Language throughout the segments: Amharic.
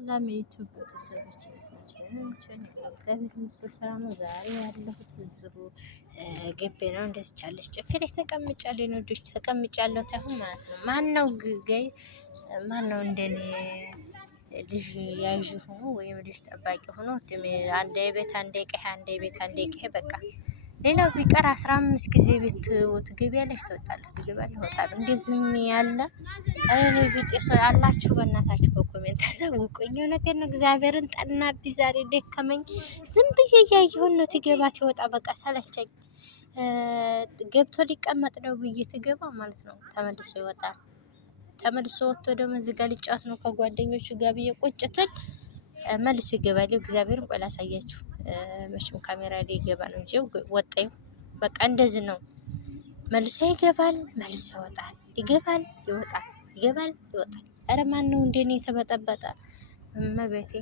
ሰላም የዩቲዩብ ቤተሰቦች ናቸው። እግዚአብሔር ይመስገን ሰላም ነው። ዛሬ ያለሁት እዚሁ ግቢ ነው። እንደዚህ ቻለች ጭፌ ላይ ተቀምጫለሁ። የነዶች ተቀምጫለሁ ታሁን ማለት ነው። ማን ነው እንደኔ ልጅ ያዥ ሆኖ ወይም ልጅ ጠባቂ ሆኖ አንዴ ቤት አንዴ ቀይ አንዴ ቤት አንዴ ቀይ በቃ ሌላው ቢቀር 15 ጊዜ ቤት ትገቢያለሽ ትወጣለሽ ትገቢያለሽ ትወጣለሽ። እንደዚህም ያለ እኔ ቢጤስ አላችሁ በእናታችሁ በኮሜንት ተሰውቁኝ። እውነቴን ነው እግዚአብሔርን ጠናብኝ ዛሬ ደከመኝ። ዝም ብዬ እያየሁን ነው ትገባ ትወጣ በቃ ሰለቸኝ። ገብቶ ሊቀመጥ ነው ብዬ ትገባ ማለት ነው ተመልሶ ይወጣል። ተመልሶ ወጥቶ ደግሞ እዚህ ጋር ሊጫወት ነው ከጓደኞቹ ጋር ብዬ ቁጭትን መልሶ ይገባል። እግዚአብሔርን ቆይ ላሳያችሁ። መቼም ካሜራ ላይ ይገባ ነው እንጂ ወጣዩ በቃ እንደዚህ ነው። መልሶ ይገባል፣ መልሶ ይወጣል፣ ይገባል፣ ይወጣል፣ ይገባል፣ ይወጣል። ኧረ ማን ነው እንደኔ የተበጠበጠ መቤቴ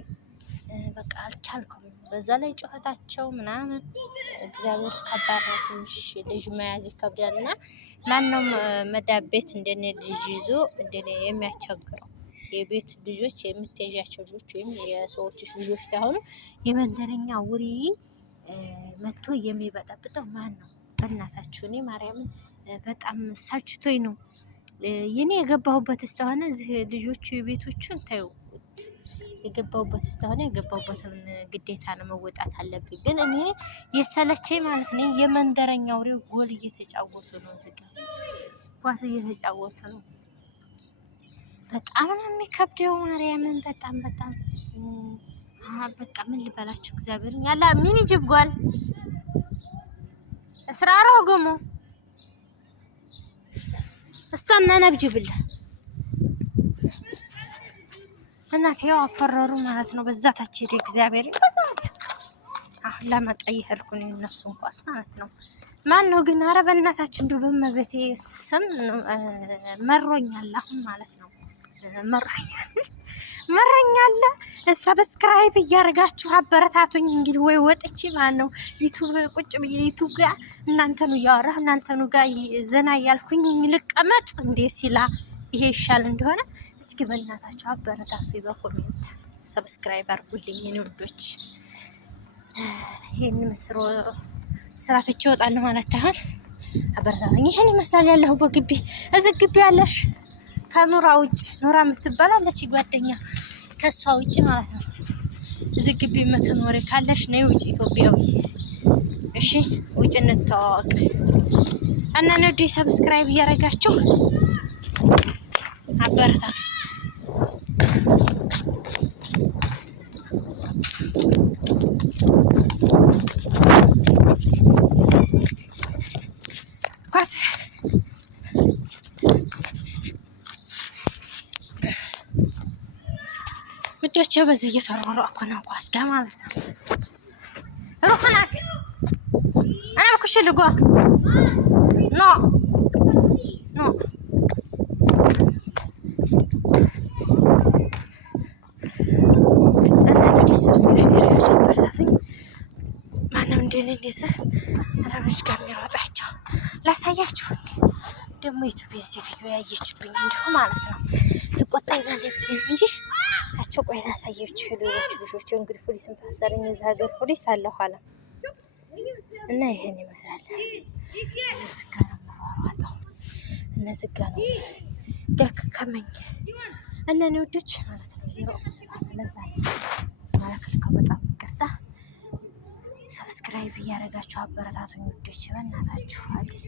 በቃ አልቻልኩም። በዛ ላይ ጩኸታቸው ምናምን እግዚአብሔር ከባድ ነው። ትንሽ ልጅ መያዝ ይከብዳልና ማነው መዳብ ቤት እንደኔ ልጅ ይዞ እንደኔ የሚያስቸግረው? የቤት ልጆች የምትያዣቸው ልጆች ወይም የሰዎች ልጆች ሳይሆኑ የመንደረኛ ውሪ መጥቶ የሚበጠብጠው ማን ነው? በእናታችሁ እኔ ማርያምን በጣም ሰልችቶኝ ነው። የኔ የገባሁበት እስከሆነ እዚህ ልጆቹ የቤቶቹን ታዩ የገባሁበት እስከሆነ የገባሁበትን ግዴታ ነው መወጣት አለብኝ። ግን እኔ የሰለቸኝ ማለት ነው የመንደረኛ ውሬው ጎል እየተጫወቱ ነው፣ እዚህ ጋር ኳስ እየተጫወቱ ነው። በጣም ነው የሚከብደው ማርያምን በጣም በቃ ምን ልበላችሁ እግዚአብሔርን ያላ ምን ይጅብጓል እስራሮ ገሞ እስታና ነብጅብለ እናቴው አፈረሩ ማለት ነው። በዛታች እግዚአብሔር አሁን ለመጣ ይሄድኩ ነው እነሱን ኳስ ማለት ነው። ማን ነው ግን ኧረ በእናታችሁ እንደው በመቤቴ ስም መሮኛል አሁን ማለት ነው። መረኛለ ሰብስክራይብ እያደረጋችሁ አበረታቱኝ። እንግዲህ ወይ ወጥቼ ማለት ነው ዩቲዩብ ቁጭ ብዬ ዩቲዩብ ጋር እናንተኑ እያወራሁ እናንተኑ ጋር ዘና እያልኩኝ ልቀመጥ እንዴ ሲላ ይሄ ይሻል እንደሆነ እስኪ በእናታችሁ አበረታቱኝ። በኮሜንት ሰብስክራይብ አድርጉልኝ የኔ ውዶች። ይሄን ምስሮ ስራቶች ይወጣሉ ማለት ታህል አበረታቱኝ። ይሄን ይመስላል ያለው በግቢ እዚህ ግቢ ያለሽ ከኑራ ውጭ ኑራ የምትባላለች ጓደኛ ከሷ ውጭ ማለት ነው። እዚህ ግቢ የምትኖሪ ካለሽ ነይ ውጭ ኢትዮጵያዊ እሺ፣ ውጭ እንተዋወቅ እና ነዲ ሰብስክራይብ እያደረጋችሁ አበረታቱ። ኳስ ውዶቼ በዚህ እየተሯሯጥኩ ነው ኳስ ጋር ማለት ነው። ሩህናክ አና ኩሽ ልጓ ኖ እና ሰብስክራይብ ያደርጋችሁ አበረታቱኝ። ማንም እንደኔ እንደዚህ አረብሽ ጋር የሚሮጣቸው ላሳያችሁ። ደግሞ ዩቲዩብ ሴትዮ ያየችብኝ እንዲሁ ማለት ነው ትቆጣኛለች እንጂ አቸው ቆይ ላሳያችሁ። ሌሎች ልጆች እንግዲህ ፖሊስም ታሰረኝ እዛ ሀገር ፖሊስ አለ ኋላ እና ይሄን ይመስላል። እነዚህ ጋር ነው ደከመኝ እና እኔ ወዶች ማለት ነው ለዛ ማለት በጣም ይቅርታ። ሰብስክራይብ እያደረጋችሁ አበረታቱኝ ውዶች በእናታችሁ። አዲስ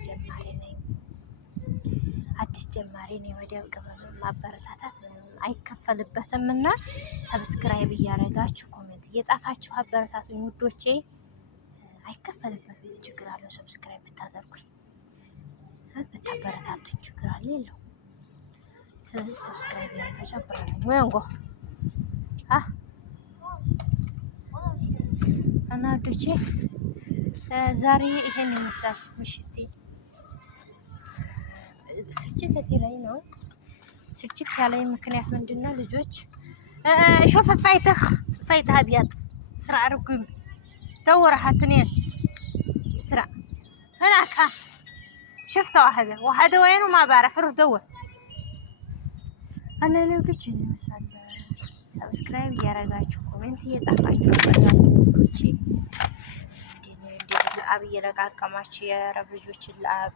ጀማሪ ነኝ። ወዲያው ቅበሉ ማበረታታት ምንም አይከፈልበትም እና ሰብስክራይብ እያደረጋችሁ ኮሜንት እየጣፋችሁ አበረታቱኝ ውዶቼ። አይከፈልበትም፣ ችግር አለው ሰብስክራይብ ብታደርጉኝ ብታበረታቱኝ ችግር አለ የለው። ስለዚህ ሰብስክራይብ እያደረጋችሁ አበረታቱኝ ወንጎ እና ውዶቼ ዛሬ ይሄን ይመስላል ምሽቴ። ስልችት ላይ ነው። ስልችት ያለኝ ምክንያት ምንድነው? ልጆች ሾፈ ፋይተህ ቢያጥ ስራ አርጉም ተወራሃትኔ ስራ هناك شفت واحدة وينه ما بعرف روح دور. انا لو جيت مثلا ሰብስክራይብ እያረጋችሁ ኮሜንት እየጻፋችሁ በእናቶች ለአብ እየለቃቀማችሁ የአረብ ልጆችን ለአብ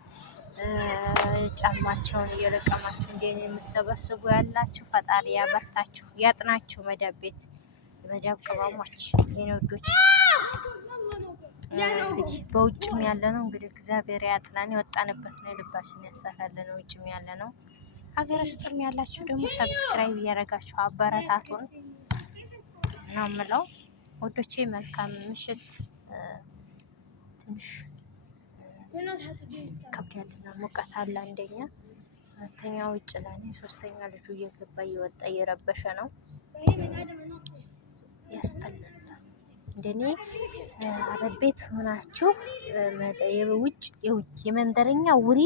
ጫማቸውን እየለቀማችሁ እንደኔ የምትሰበስቡ ያላችሁ ፈጣሪ ያበርታችሁ፣ ያጥናችሁ። መዳብ ቤት መዳብ ቅመሞች የኔ ወዶች እንግዲህ በውጭም ያለ ነው እንግዲህ እግዚአብሔር ያጥናን፣ የወጣንበት ነው የልባችን ያሳካልን። ውጭም ያለ ነው ሀገር ውስጥም ያላችሁ ደግሞ ሰብስክራይብ እያደረጋችሁ አበረታቱን ነው የምለው ወዶቼ። መልካም ምሽት። ትንሽ ከብዳልና ሙቀት አለ አንደኛ፣ ሁለተኛ ውጭ ላይ ሶስተኛ ልጁ እየገባ እየወጣ እየረበሸ ነው። ያስጠላል። እንደኔ አረብ ቤት ሆናችሁ የውጭ የመንደረኛ ውሪ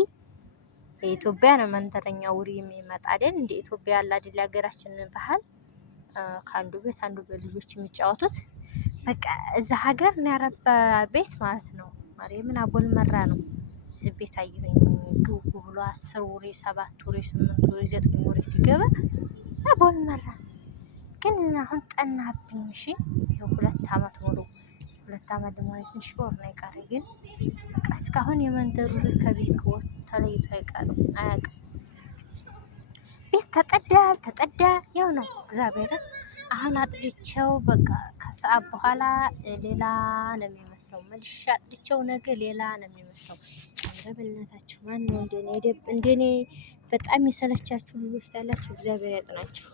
የኢትዮጵያ ነው መንደረኛ ውሪ የሚመጣ አይደል? እንደ ኢትዮጵያ ያለ አይደል? ሀገራችንን ባህል ከአንዱ ቤት አንዱ በልጆች የሚጫወቱት በቃ እዛ ሀገር ነው ያረባ ቤት ማለት ነው። ማርያምን አቦል መራ ነው እዚህ ቤት አየሁኝ ግቡ ብሎ 10 ወሬ 7 ወሬ 8 ወሬ 9 ወሬ ሲገባ አቦል መራ። ግን አሁን ጠናብኝ። እሺ ይሄው 2 አመት ሙሉ 2 አመት ለማለት ትንሽ ወር ነው የቀረ። ግን እስካሁን የመንደሩ ከቤት ተለይቶ አይቀርም አያውቅም። ቤት ተጠዳ ያው ነው እግዚአብሔር። አሁን አጥድቼው በቃ ከሰዓት በኋላ ሌላ ነው የሚመስለው። መልሼ አጥድቼው ነገ ሌላ ነው የሚመስለው። በእናታችሁ ማን ነው እንደኔ በጣም የሰለቻችሁ ልጆች ያላችሁ እግዚአብሔር ያጥናችሁ።